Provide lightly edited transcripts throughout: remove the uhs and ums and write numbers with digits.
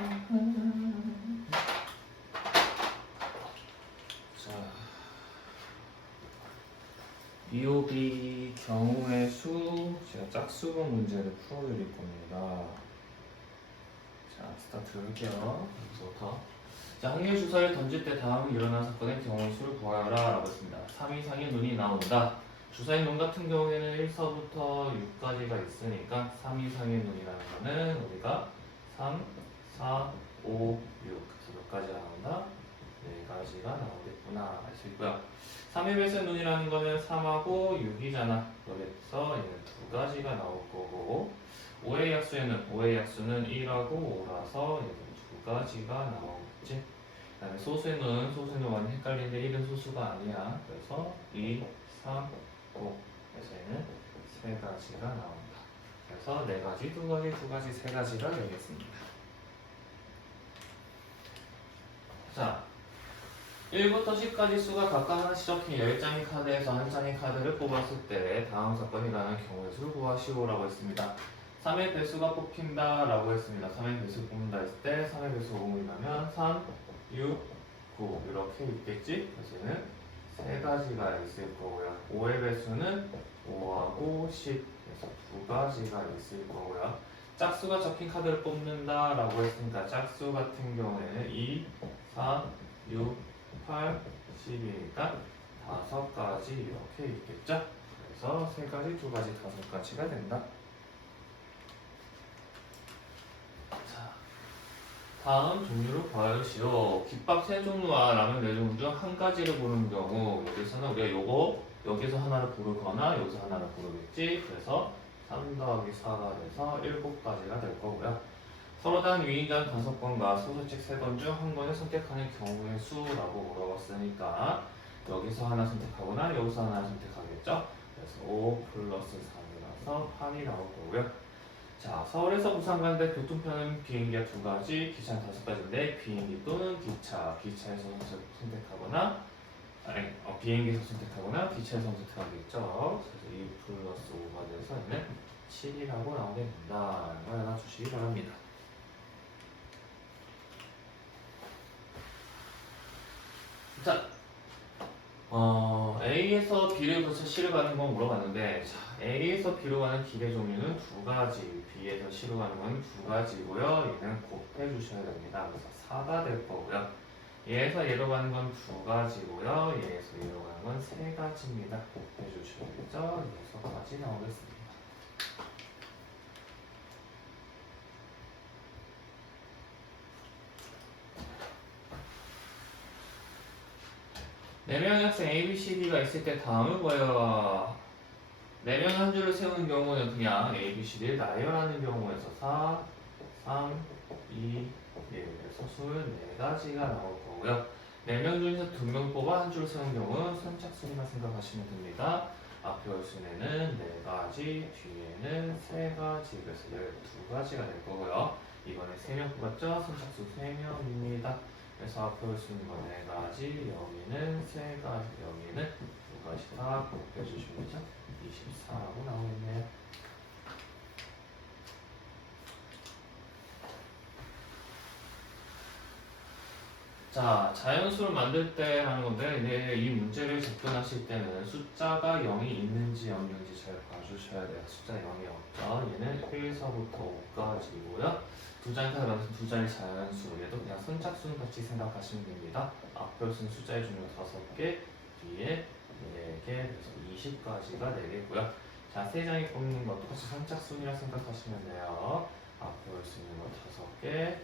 자, BOB 경우의 수, 제가 짝수분 문제를 풀어드릴 겁니다. 자, 스타트를 할게요. 여기서부터. 자, 확률 주사를 던질 때 다음 일어난 사건의 경우의 수를 구하라 라고 했습니다. 3 이상의 눈이 나온다. 주사위 눈 같은 경우에는 1서부터 6까지가 있으니까 3 이상의 눈이라는 거는 우리가 3, 4, 5, 6 그래서 몇 가지가 나온다? 4가지가 나오겠구나 알 수 있고요. 3의 배수의 눈이라는 거는 3하고 6이잖아. 그래서 얘는 2가지가 나올 거고 5의 약수는 1하고 5라서 얘는 2가지가 나오겠지. 그 다음에 소수의 눈은 많이 헷갈리는데 1은 소수가 아니야. 그래서 2, 3, 5 그래서 얘는 3가지가 나온다. 그래서 4가지, 2가지, 2가지, 3가지가 되겠습니다. 자, 1부터 10까지 수가 각각 하나씩 적힌 10장의 카드에서 한 장의 카드를 뽑았을 때 다음 사건이 나는 경우의 수를 구하시오라고 했습니다. 3의 배수가 뽑힌다 라고 했습니다. 3의 배수 뽑는다 했을 때 3의 배수 5이라면 3, 6, 9 이렇게 있겠지? 그래서 얘는 3가지가 있을 거고요. 5의 배수는 5하고 10 그래서 2가지가 있을 거고요. 짝수가 적힌 카드를 뽑는다 라고 했으니까 짝수 같은 경우에는 2, 4, 6, 8, 10이니까 5가지 이렇게 있겠죠? 그래서 3가지, 2가지, 5가지가 된다. 자, 다음 종류를 봐주시오. 김밥 3종류와 라면 4종류 중 한 가지를 고르는 경우 여기서는 우리가 여기서 하나를 고르거나 여기서 하나를 고르겠지. 그래서 3 더하기 4가 돼서 7가지가 될 거고요. 서로 다른 위인전 5건과 소설책 3권 중 한 권을 선택하는 경우의 수라고 물어봤으니까 여기서 하나 선택하거나 여기서 하나 선택하겠죠. 그래서 5 플러스 3이라서 8이 나올 거고요. 자, 서울에서 부산 가는데 교통편은 비행기가 2가지, 기차는 5가지인데 비행기 또는 기차에서 선택하거나 비행기에서 선택하거나 기차에서 선택하겠죠. 그래서 2 플러스 5가 돼서 얘는 7이라고 나오게 된다. 이걸 알아주시기 바랍니다. 자, A에서 B를 거쳐 C를 가는 건 물어봤는데, 자, A에서 B로 가는 길의 종류는 2가지, B에서 C로 가는 건 2가지고요. 얘는 곱해 주셔야 됩니다. 그래서 4가 될 거고요. 얘에서 얘로 가는 건 2가지고요. 얘에서 얘로 가는 건 3가지입니다. 곱해 주셔야겠죠? 6가지 나오겠습니다. 네 명의 학생 A, B, C, D가 있을 때 다음을 뭐예요? 4명 한 줄을 세우는 경우는 그냥 A, B, C, D를 나열하는 경우에서 4, 3, 2, 1 그래서 수 4가지가 나올 거고요. 4명 중에서 2명 뽑아 한 줄을 세우는 경우는 선착순이라 생각하시면 됩니다. 앞에 올 수는 4가지, 뒤에는 3가지 그래서 12가지가 될 거고요. 이번에 3명 뽑았죠? 선착순 3명입니다. 그래서 앞에 올 수 있는 건 4가지, 여기는 3가지, 여기는 2가지 다 곱해주시면 되죠? 24라고 나오겠네요. 자, 자연수를 만들 때 하는 건데 이제 이 문제를 접근하실 때는 숫자가 0이 있는지 없는지 잘 봐주셔야 돼요. 숫자 0이 없죠. 얘는 1서부터 5까지고요. 두 장의 카드 만든 두 장의 자연수, 얘도 그냥 선착순 같이 생각하시면 됩니다. 앞에 쓴 숫자의 종류가 5개, 뒤에 4개, 그래서 20까지가 4개고요. 자, 세 장이 뽑는 거 똑같이 선착순이라 생각하시면 돼요. 앞에 수 있는 거 5개,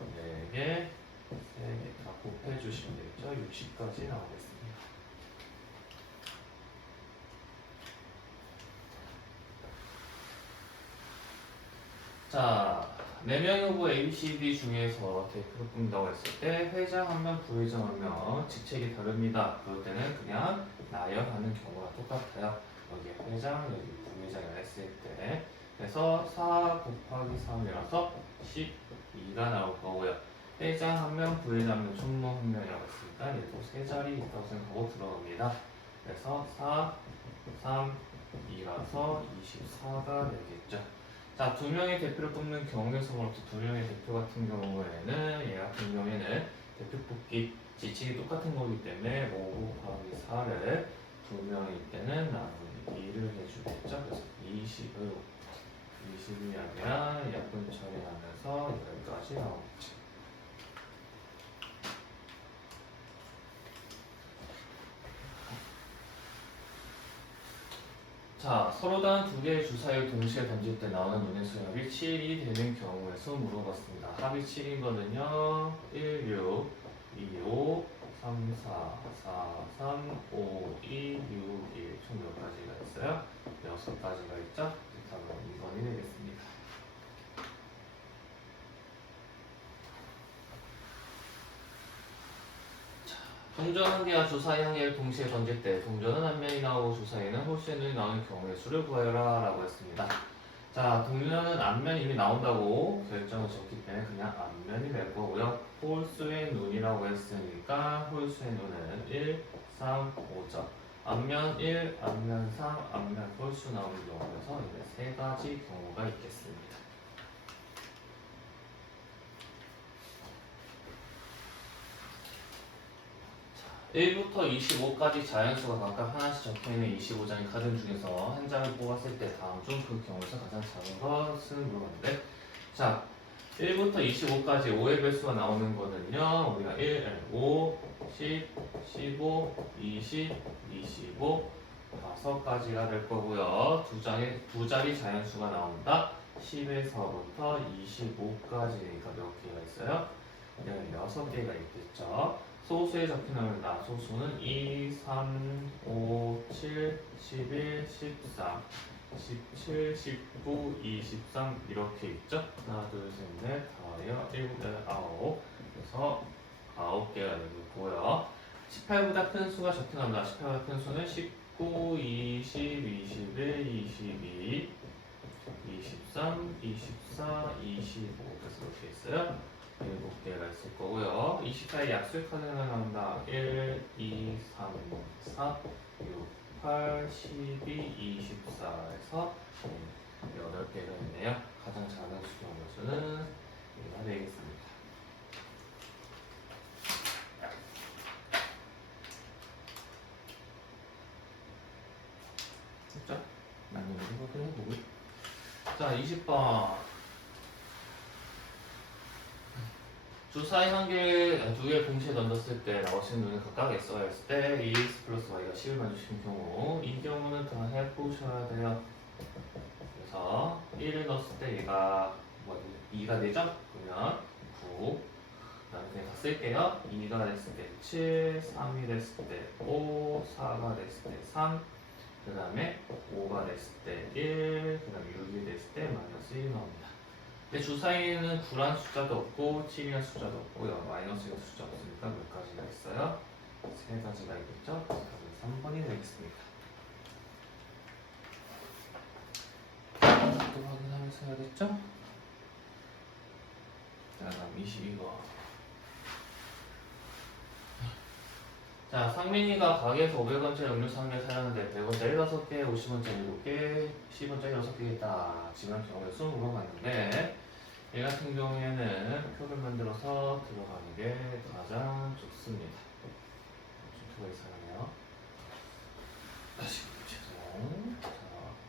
4개, 3개 다 곱해주시면 되겠죠. 60까지 나오겠습니다. 자, 4명 후보 A, B, C, D 중에서 대표를 뽑는다고 했을 때 회장 1명, 부회장 1명 직책이 다릅니다. 그럴 때는 그냥 나열하는 경우가 똑같아요. 여기 회장, 여기 부회장이라 했을 때 그래서 4 곱하기 3이라서 12가 나올 거고요. 회장 1명, 부회장 1명, 총무 1명이라고 했으니까 얘도 3자리 있다고 생각하고 들어갑니다. 그래서 4, 3, 2라서 24가 되겠죠. 자, 두 명의 대표를 뽑는 경우의 수로부터 두 명의 대표 같은 경우에는 얘 같은 경우에는 대표 뽑기 지칙이 똑같은 거기 때문에 5 곱하기 4를 두 명일 때는 나누기 2를 해주겠죠. 그래서 20이 아니라 약분 처리하면서 여기까지 나오겠죠. 자, 서로 다른 두 개의 주사위를 동시에 던질 때 나오는 눈의 수합이 7이 되는 경우의 수 물어봤습니다. 합이 7인 거는요. 1, 6, 2, 5, 3, 4, 4, 3, 5, 2, 6, 1. 총 몇 가지가 있어요? 6가지가 있죠? 답은 2번이 되겠습니다. 동전 한 개와 주사위 한 개를 동시에 던질 때 동전은 한 면이 나오고 주사위는 홀수의 눈이 나오는 경우의 수를 구하여라 라고 했습니다. 자, 동전은 앞면이 이미 나온다고 결정을 줬기 때문에 그냥 앞면이 될 거고요. 홀수의 눈이라고 했으니까 홀수의 눈은 1, 3, 5점. 앞면 1, 앞면 3, 앞면 홀수 나오는 경우에서 이제 세 가지 경우가 있겠습니다. 1부터 25까지 자연수가 각각 하나씩 적혀있는 25장의 카드 중에서 한 장을 뽑았을 때 다음 중 그 경우에서 가장 작은 것은 물어봤는데, 자, 1부터 25까지 5의 배수가 나오는 거는요, 우리가 1, 5, 10, 15, 20, 25, 5가지가 될 거고요. 두 자리 자연수가 나온다. 10에서부터 25까지니까 몇 개가 있어요? 16개가 있겠죠. 소수에 적혀놓은 소수는 2, 3, 5, 7, 11, 13, 17, 19, 23 이렇게 있죠. 하나, 둘, 셋, 넷, 다여, 7, 9 그래서 9개가 여기 있고요. 18보다 큰 수가 적혀놓는다. 18보다 큰 수는 19, 20, 21, 22, 23, 24, 25 그래서 이렇게 있어요. 7개가 있을 거고요. 24의 약수의 카드가 나온다. 1, 2, 3, 4, 6, 8, 12, 24에서 8개가 있네요. 가장 작은 수정수는 얘가 되겠습니다. 됐죠? 맞는 거 확인해보고. 자, 20번. 주사위 두 개를 동시에 던졌을 때 나오시는 눈을 각각 X와 했을 때 EX 플러스 Y가 10을 맞으시는 경우 이 경우는 다 해보셔야 돼요. 그래서 1을 넣었을 때 얘가 2가 되죠? 그러면 9 그다음에 그냥 다 쓸게요. 2가 됐을 때 7, 3이 됐을 때 5, 4가 됐을 때 3, 그 다음에 5가 됐을 때 1, 그 다음에 6이 됐을 때 마이너스 1이 나옵니다. 근데 주사위는 9란 숫자도 없고 7이란 숫자도 없고요. 마이너스의 숫자 없으니까 몇 가지가 있어요? 세 가지가 있겠죠? 그래서 3번이 되겠습니다. 또 확인하면서 해야겠죠? 자, 다음 22번. 자, 상민이가 가게에서 500원짜리 음료수 한 개 사려는데 100원짜리 6개, 50원짜리 7개, 10원짜리 6개겠다. 지금 경우에 수 물어봤는데 얘 같은 경우에는 표를 만들어서 들어가는 게 가장 좋습니다. 좀 표가 이상하네요. 다시 죄송. 자,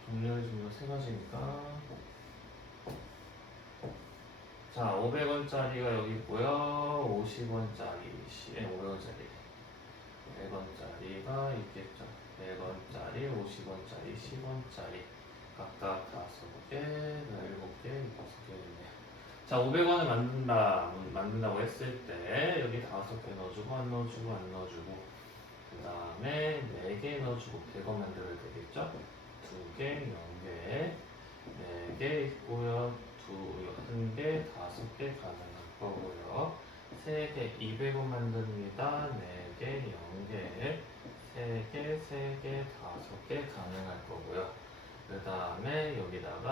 종류의 종류 세 가지니까. 자, 500원짜리가 여기 있고요. 50원짜리, 500원짜리, 100원짜리가 있겠죠. 100원짜리, 50원짜리, 10원짜리 각각 5개, 7개, 6개 있네요. 자, 500원을 만든다고 했을 때 여기 5개 넣어주고 안 넣어주고 안 넣어주고 그 다음에 4개 넣어주고 100원 만들어야 되겠죠? 2개, 0개, 4개 있고요. 1개, 5개 가능할 거고요. 3개, 200원 만듭니다. 4개, 0개, 3개, 3개, 5개 가능할 거고요. 그 다음에 여기다가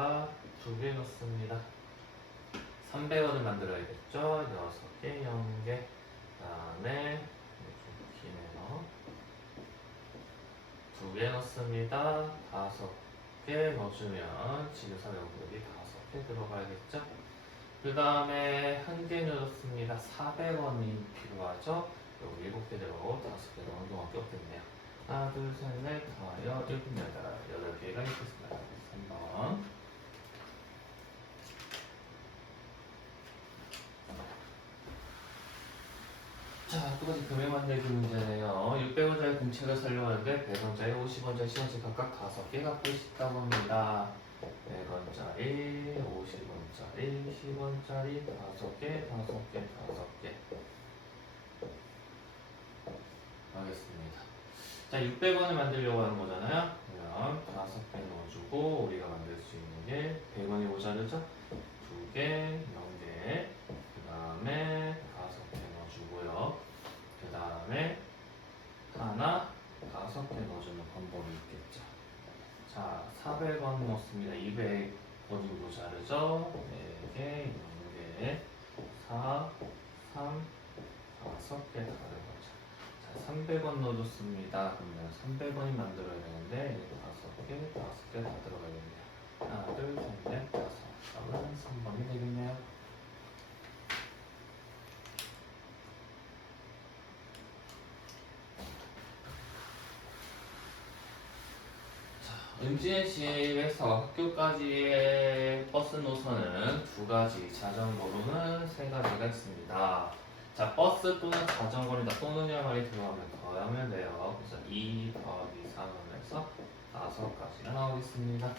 2개 넣습니다. 300원을 만들어야겠죠? 6개, 0개. 그 다음에 좀 기네요. 2개 넣습니다. 5개 넣어주면 지금 3 여기 5개. 5개 들어가야겠죠? 그 다음에 한 개 넣었습니다. 400원이 필요하죠? 여기 7개 들어가고 5개 넣은 동안밖에 없겠네요. 하나, 둘, 셋, 넷, 다, 여, 일곱, 여덟, 8개가 있겠습니다. 3번. 자, 또다시 금액 만들기 문제네요. 600원짜리 공책을 살려고 하는데 100원짜리, 50원짜리, 10원짜리 각각 5개 갖고 싶다고 합니다. 100원짜리, 50원짜리, 10원짜리 5개, 5개, 5개. 알겠습니다. 자, 600원을 만들려고 하는 거잖아요. 그러면 5개 넣어주고 우리가 만들 수 있는 게 100원이 모자르죠? 2개, 0개. 그 다음에 5개 넣어주고요. 그 다음에 하나, 5개 넣어주는 방법이 있겠죠. 자, 400원 넣습니다. 200원이 모자르죠? 4개, 0개, 4, 3, 5개 다른 거죠. 자, 300원 넣어줬습니다. 그러면 300원이 만들어야 되는데 5개, 5개 다 들어가야겠네요. 하나, 둘, 셋, 넷, 5. 그러면 3번이 되겠네요. 은지의 집에서 학교까지의 버스 노선은 2가지, 자전거로는 3가지가 있습니다. 자, 버스 또는 자전거이다 또는이란 말이 들어가면 더하면 돼요. 그래서 2 더하기 3을 해서 5가지가 나오겠습니다.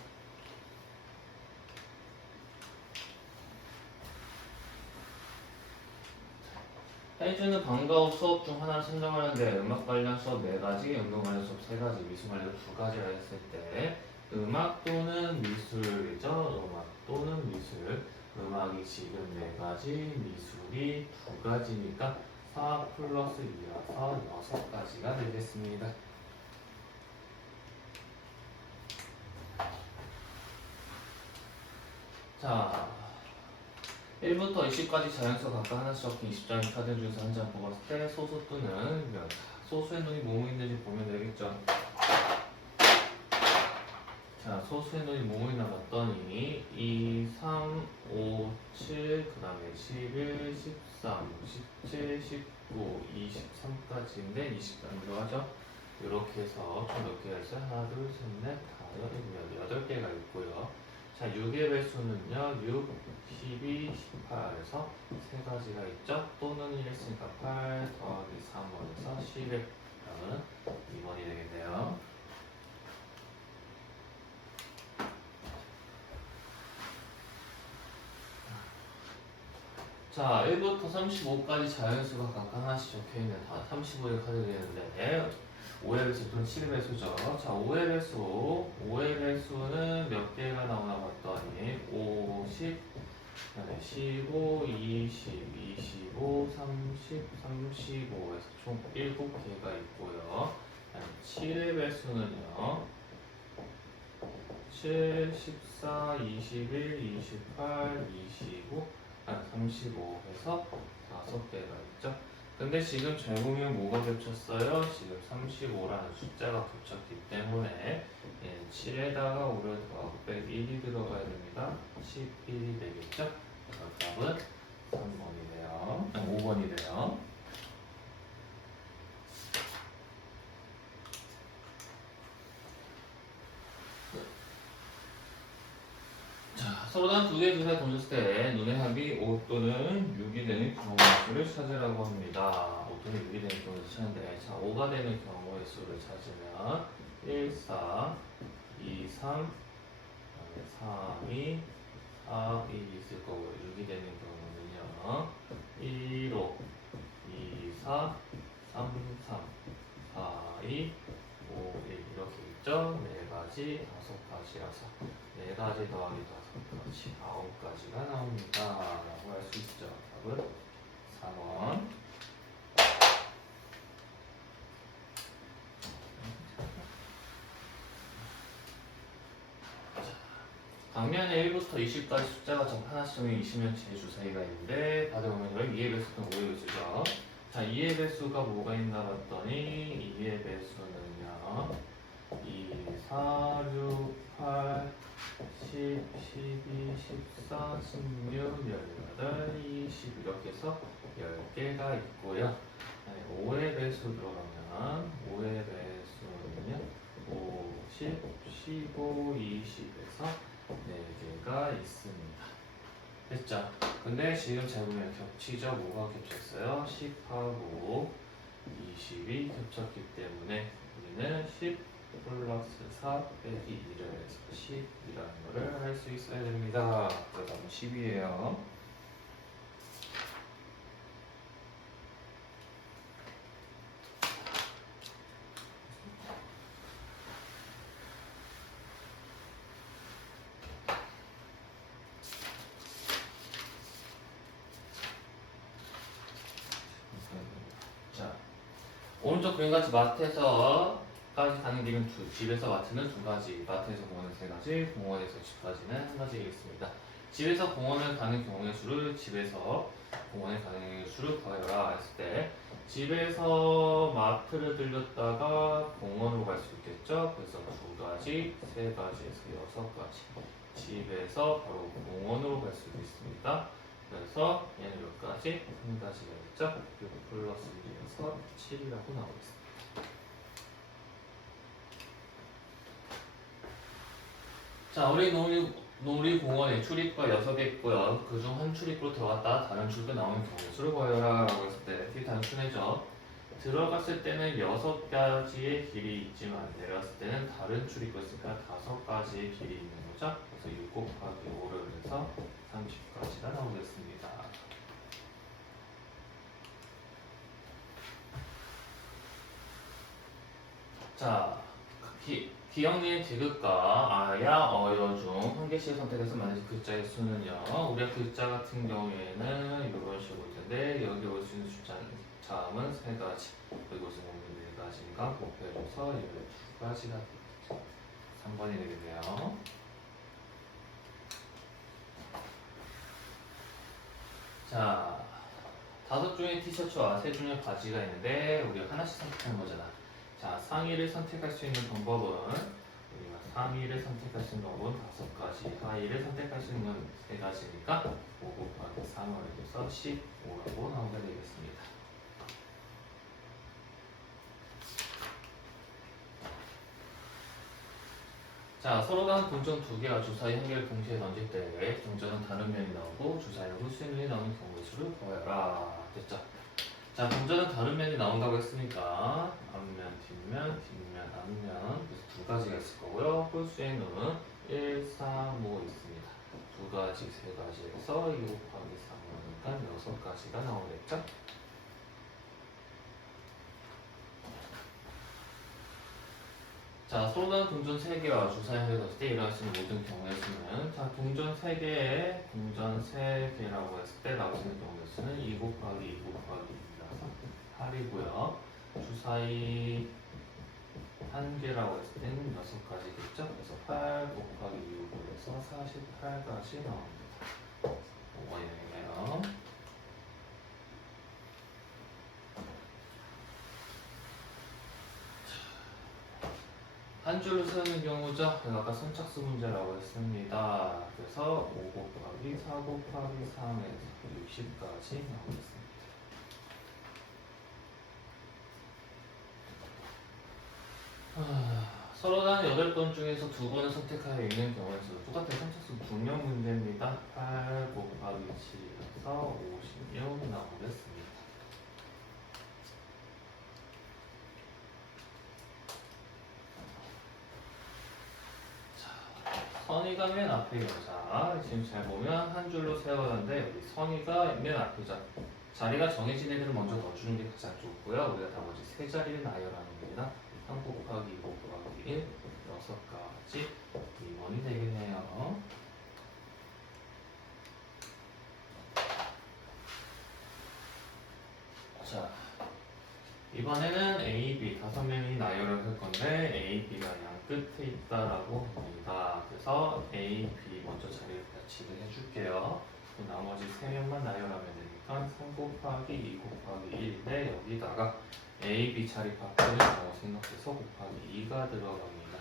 해주는 방과 후 수업 중 하나를 선정하는데 음악 관련 수업 4가지, 운동 관련 수업 3가지, 미술 관련 2가지라 했을 때 음악 또는 미술이죠. 음악 또는 미술. 음악이 지금 4가지, 미술이 2가지니까 4 플러스 2라서 6가지가 되겠습니다. 자, 1부터 20까지 자연수 각각 하나씩 적힌 20장의 카드 중에서 한 장 뽑았을 때 소수 또는 몇, 소수의 눈이 뭐뭐 있는지 보면 되겠죠. 자, 소수의 눈이 뭐뭐 있나 봤더니 2, 3, 5, 7, 그 다음에 11, 13, 17, 19, 23까지인데 20장 들어가죠. 이렇게 해서 총 몇 개가 있어요? 하나, 둘, 셋, 넷, 다섯, 여덟, 8개가 있고요. 자, 6의 배수는요, 6, 12, 18에서 3가지가 있죠? 또는 1 했으니까 8 더하기 3번에서 11. 그러면 2번이 되겠네요. 자, 1부터 35까지 자연수가 각각 하나씩 적혀있는 다 35의 카드가 되는데 5의 배수 또는 7의 배수죠. 자, 5의 배수, 5의 배수는 몇 개가 나오나 봤더니 50, 15, 20, 25, 30, 35에서 총 7개가 있고요. 7의 배수는요 7, 14, 21, 28, 25, 35에서 5개가 있죠. 근데 지금 제곱이면 뭐가 겹쳤어요? 지금 35라는 숫자가 겹쳤기 때문에 7에다가 5를 더하고 101이 들어가야 됩니다. 11이 되겠죠? 그래서 답은 3번이네요. 5번이네요. 서로 단 2개 주사에 던졌을 때 눈의 합이 5 또는 6이 되는 경우의 수를 찾으라고 합니다. 5 또는 6이 되는 경우의 수를 찾는데, 자, 5가 되는 경우의 수를 찾으면 1, 4, 2, 3, 3, 2, 4, 1이 있을 거고요. 6이 되는 경우는요 1, 5, 2, 4, 3, 3, 4, 2, 5, 1 이렇게 있죠? 4가지, 5가지라서 4가지 더하기 5가지, 9가지가 나옵니다. 라고 할 수 있죠. 답은 4번. 방면에 1부터 20까지 숫자가 적 하나씩 정해 20면 제주 사이가 있는데 받아보면 2의 배수는 5의 배수죠. 자, 2의 배수가 뭐가 있나 봤더니 2의 배수는요 2, 4, 6, 8, 10, 12, 14, 16, 18, 20 이렇게 해서 10개가 있고요. 5의 배수 들어가면 5의 배수는요 5, 10, 15, 20에서 4개가 있습니다. 됐죠? 근데 지금 잘 보면 겹치죠? 뭐가 겹쳤어요? 10하고 20이 겹쳤기 때문에 우리는 10 플러스 4 빼기 1을 해서 10이라는 거를 할 수 있어야 됩니다. 그래서 10이에요. 자, 오른쪽 그림같이 마트에서까지 가는 길은 집에서 마트는 2가지, 마트에서 공원은 3가지, 공원에서 집까지는 1가지겠습니다. 집에서 공원을 가는 경우의 수를 집에서 공원에 가는 경우의 수를 구하여라 했을 때 집에서 마트를 들렸다가 공원으로 갈 수 있겠죠? 그래서 2가지, 3가지에서 6가지 집에서 바로 공원으로 갈 수도 있습니다. 그래서 얘는 몇 가지? 1가지가 있죠? 6 플러스 1이어서 7이라고 나오겠습니다. 자, 우리 놀이공원에 출입구가 6개 있고요. 그중 한 출입구로 들어갔다 다른 출입구 나오는 경우의 수를 구하여라 라고 했을 때 되게 단순해져. 들어갔을 때는 6가지의 길이 있지만 내려왔을 때는 다른 출입구였으니까 5가지의 길이 있는 거죠. 그래서 6 곱하기 5를 해서 30가지가 나오겠습니다. 자, 기억니은 디귿과 아야, 어여 중 한 개씩 선택해서 만든 글자의 수는요. 우리가 글자 같은 경우에는 이런 식으로 올 텐데 여기 올 수 있는 자음은 3가지, 여기 올 수 있는 4가지니까 곱해줘서 12가지가 되겠죠. 3번이 되겠네요. 자, 5종의 티셔츠와 3종의 바지가 있는데 우리가 하나씩 선택하는 거잖아. 자, 상의를 선택할 수 있는 방법은 우리가 상의를 선택할 수 있는 방법은 5가지, 하의를 선택할 수 있는 건 3가지니까 5 곱하기 3을 해서 15라고 나오게 되겠습니다. 자, 서로 다른 동전 2개가 주사위 1개를 동시에 던질 때 동전은 다른 면이 나오고 주사위는 홀수의 면이 나오는 경우의 수를 구하여라. 됐죠? 자, 동전은 다른 면이 나온다고 했으니까 앞면, 뒷면, 앞면 그래서 2가지가 있을 거고요. 홀수의 눈은 1, 3, 5 있습니다. 2가지, 3가지에서 2 곱하기 3이니까 6가지가 나오겠죠? 자, 서로 다른 동전 3개와 주사위 1개를 넣었을 때 일어날 수 있는 모든 경우의 수는 자, 동전 3개에 동전 3개라고 했을 때 나올 수 있는 경우의 수는 2 곱하기 2 곱하기 2라서 8이고요. 주사위 1개라고 했을 때는 6가지겠죠? 그래서 8 곱하기 6을 해서 48가지 나옵니다. 5번이네요. 한 줄로 세우는 경우죠. 아까 선착수 문제라고 했습니다. 그래서 5 곱하기 4 곱하기 3에서 60까지 나오겠습니다. 서로 다른 8번 중에서 2번을 선택하여 있는 경우에서 똑같은 선착수 분명 문제입니다. 8 곱하기 7에서 56 나오겠습니다. 선의가 맨 앞에 여자. 지금 잘 보면 한 줄로 세웠는데 여기 선의가 맨 앞이죠. 자리가 정해진 애들을 먼저 넣어주는 게 가장 좋고요. 우리가 나머지 3자리를 나열하는 겁니다. 3 곱하기 2 곱하기 1, 6가지 2번이 되겠네요. 자, 이번에는 A, B 5명이 나열을 할 건데 A, B가 양 끝에 있다라고 합니다. 그래서 A, B 먼저 자리를 배치를 해줄게요. 나머지 3명만 나열하면 되니까 3 곱하기 2 곱하기 1인데 여기다가 A, B 자리 바꾸는 경우 생각해서 곱하기 2가 들어갑니다.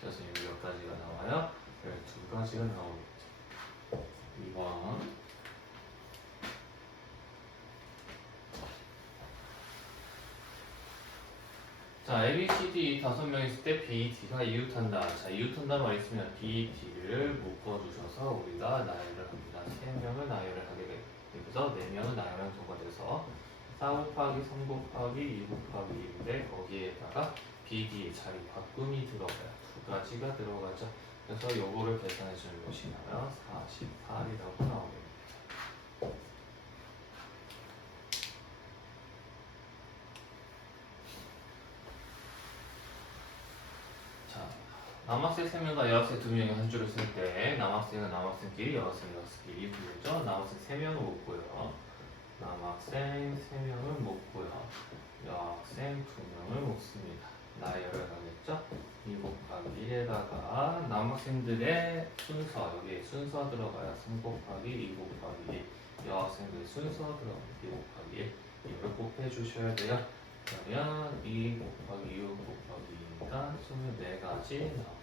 그래서 여기 몇 가지가 나와요? 12가지가 나오겠죠. 2번. 자, A, B, C, D 5명 있을 때 B, D가 이웃한다. 자, 이웃한다는 있으면 B, D를 묶어주셔서 우리가 나열을 합니다. 3명을 나열을 하게 되고, 여기서 4명은 나열한 경우가 돼서 4 곱하기 3 곱하기 2 곱하기 1인데 거기에다가 B, D의 자리 바꿈이 들어가요. 2가지가 들어가죠. 그래서 요거를 계산해 주면 몇이 나와요? 48이라고 나오겠습니다. 남학생 3명과 여학생 2명이 한 줄을 쓸 때 남학생은 남학생끼리 여학생은 여학생끼리 부르죠. 남학생 3명은 묶고요. 남학생 3명은 묶고요. 여학생 2명을 묶습니다. 나열을 하겠죠. 2 곱하기 1에다가 남학생들의 순서, 여기에 순서 들어가요. 3 곱하기 2 곱하기 1. 여학생들의 순서 들어가요. 2 곱하기 1. 이걸 꼭 해주셔야 돼요. 그러면 2 곱하기 6 곱하기 2니까 24가지 나옵니다.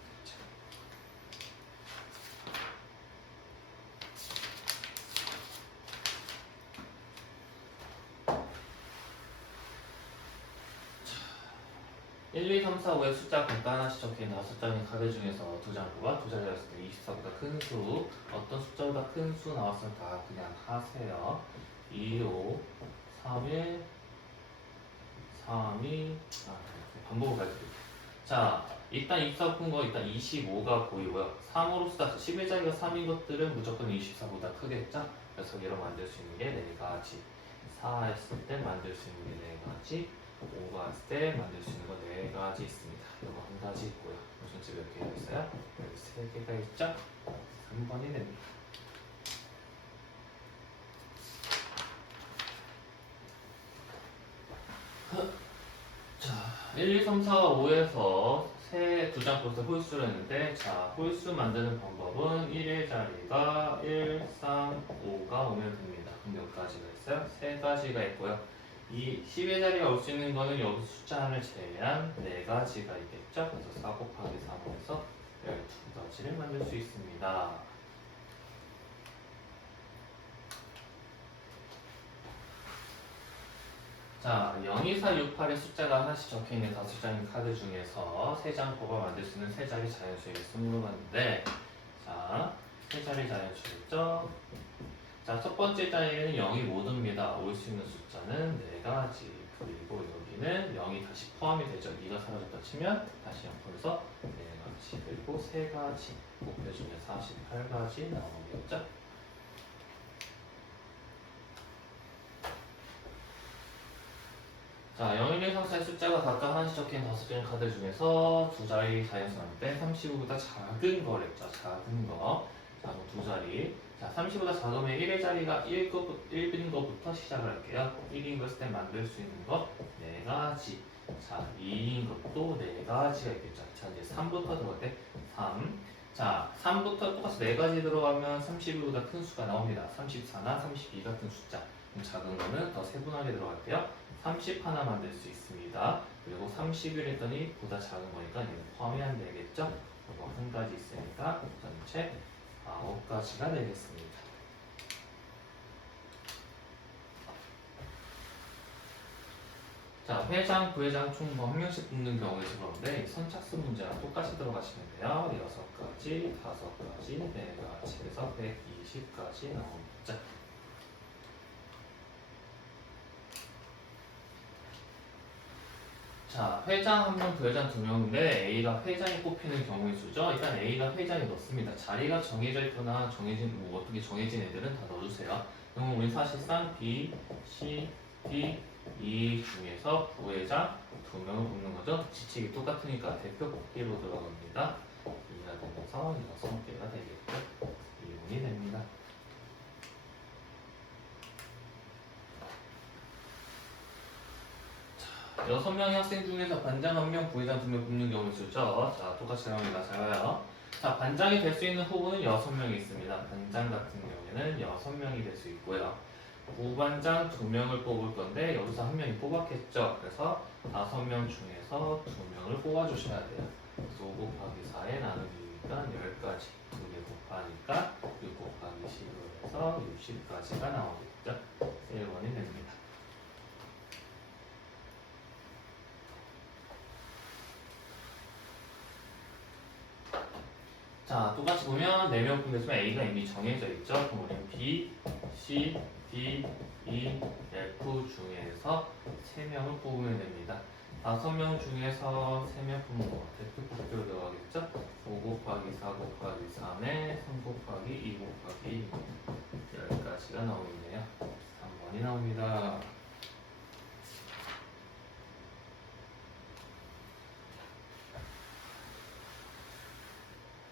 자, 1, 2, 3, 4, 5의 숫자 간단 하나씩 적혀있는 5장의 카드 중에서 2장 뽑아 2자리였을 때 24보다 큰 수, 어떤 숫자보다 큰 수 나왔으면 다 그냥 하세요. 2, 5, 3, 1, 3, 2, 반복을 가르쳐드릴게요. 자, 일단 입사 푼 거 일단 25가 보이고요. 3으로 쓰다 11자리가 3인 것들은 무조건 24보다 크겠죠? 그래서 얘로 만들 수 있는 게 4가지. 4 했을 때 만들 수 있는 게 4가지. 5가 했을 때 만들 수 있는 거 4가지 있습니다. 이거 한 가지 있고요. 전체 몇 개가 있어요? 3개가 있죠? 3번이 됩니다. 자, 1, 2, 3, 4, 5에서 세 2장 플러스 홀수를 했는데, 자, 홀수 만드는 방법은 1의 자리가 1, 3, 5가 오면 됩니다. 그럼 몇 가지가 있어요? 3가지가 있고요. 이 10의 자리가 올 수 있는 거는 여기 숫자 하나를 제외한 4가지가 있겠죠? 그래서 4 곱하기 3에서 12가지를 만들 수 있습니다. 자, 0, 2, 4, 6, 8의 숫자가 하나씩 적혀있는 5장의 카드 중에서 3장 뽑아 만들 수 있는 3자리 자연수에서 물어봤는데, 자, 3자리 자연수였죠? 자, 첫 번째 자리에는 0이 못 옵니다. 올 수 있는 숫자는 4가지. 그리고 여기는 0이 다시 포함이 되죠. 2가 사라졌다 치면 다시 0%에서 4가지. 그리고 3가지. 곱해주면 48가지 나오겠죠? 자, 0, 1, 2, 3, 4의 숫자가 각각 하나씩 적힌 5개의 카드 중에서 2자리 자연수인데 35보다 작은 거랬죠. 작은 거. 자, 그럼 2자리. 자, 30보다 작으면 1의 자리가 1인 것부터 시작을 할게요. 1인 것을 때 만들 수 있는 것 4가지. 자, 2인 것도 4가지가 있겠죠. 자, 이제 3부터 들어갈 때 3. 자, 3부터 똑같이 4가지 들어가면 32보다 큰 수가 나옵니다. 34나 32 같은 숫자. 그럼 작은 거는 더 세분하게 들어갈게요. 30 하나 만들 수 있습니다. 그리고 30을 했더니 보다 작은 거니까 얘는 포함이 안 되겠죠? 그리고 한 가지 있으니까 전체 9가지가 되겠습니다. 자, 회장, 부회장 총 뭐 한 명씩 뽑는 경우에서 그런데 선착순 문제랑 똑같이 들어가시면 돼요. 6가지, 5가지, 4가지 해서 120가지 나옵니다. 자, 회장 1명, 부회장 2명인데 A가 회장이 뽑히는 경우의 수죠. 일단 A가 회장이 넣습니다. 자리가 정해져 있거나 어떻게 정해진 애들은 다 넣어주세요. 그럼 우리 사실상 B, C, D, E 중에서 부회장 2명을 뽑는 거죠. 지책이 똑같으니까 대표 뽑기로 들어갑니다. 2가 되면서 6개가 되겠고 2분이 됩니다. 자, 6명의 학생 중에서 반장 1명, 부회장 2명 뽑는 경우의 수죠. 자, 똑같이 나옵니다. 잘 봐요. 자, 반장이 될 수 있는 후보는 6명이 있습니다. 반장 같은 경우에는 6명이 될 수 있고요. 부반장 2명을 뽑을 건데 여기서 1명이 뽑았겠죠. 그래서 5명 중에서 2명을 뽑아주셔야 돼요. 그래서 5 곱하기 4에 나누기니까 10가지 2개 곱하니까 6 곱하기 10으로 해서 60가지가 나오겠죠. 1번이 됩니다. 자, 똑같이 보면 4명 분배수면 A가 이미 정해져 있죠. 그럼 우리는 B, C, D, E, F 중에서 3명을 뽑으면 됩니다. 5명 중에서 3명 뽑는 거 F 곱표로 들어가겠죠? 5 곱하기 4 곱하기 3에 3 곱하기 2 곱하기 10가지가 나오겠네요. 3번이 나옵니다.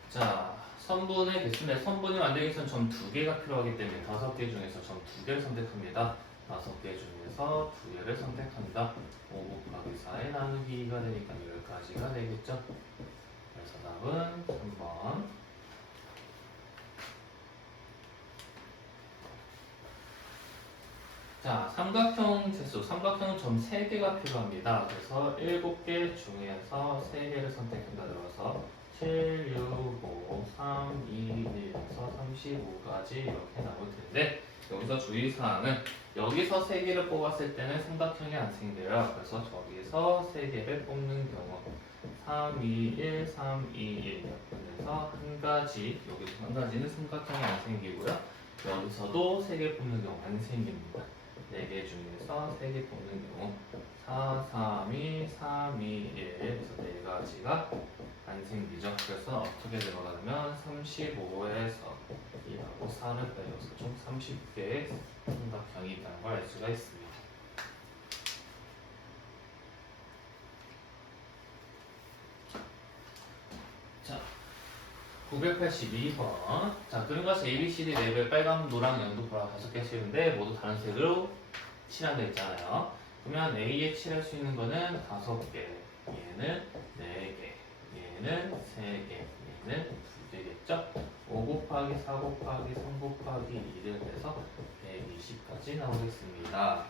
자, 선분의 개수인데 선분이 만들기 위해서는 점 2개가 필요하기 때문에 5개 중에서 점 2개를 선택합니다. 5개 중에서 2개를 선택한다. 5 곱하기 4에 나누기가 되니까 10가지가 되겠죠. 그래서 답은 3번. 자, 삼각형 재수. 삼각형은 점 3개가 필요합니다. 그래서 7개 중에서 3개를 선택한다 들어서 7, 6, 5, 3, 2, 1에서 35까지 이렇게 나올 텐데 여기서 주의사항은 여기서 3개를 뽑았을 때는 삼각형이 안 생겨요. 그래서 저기서 3개를 뽑는 경우 3, 2, 1, 3, 2, 1 그래서 한 가지, 여기서 한 가지는 삼각형이 안 생기고요. 여기서도 3개 뽑는 경우 안 생깁니다. 4개 중에서 3개 뽑는 경우 4, 3, 2, 3, 2, 1 그래서 4가지가 안 생기죠. 그래서 어떻게 들어가냐면 35에서 2하고 4를 빼줘서 총 30개의 삼각형이 있다는 걸 알 수가 있습니다. 자, 982번. 자, 그림같이 ABCD 레벨 빨강, 노랑, 연두, 보라 5개 씌우는데 모두 다른 색으로 칠한다 있잖아요. 그러면 A에 칠할 수 있는 거는 5개, 얘는 4개, 얘는 3개, 얘는 2개겠죠? 5 곱하기 4 곱하기 3 곱하기 2를 해서 120까지 나오겠습니다.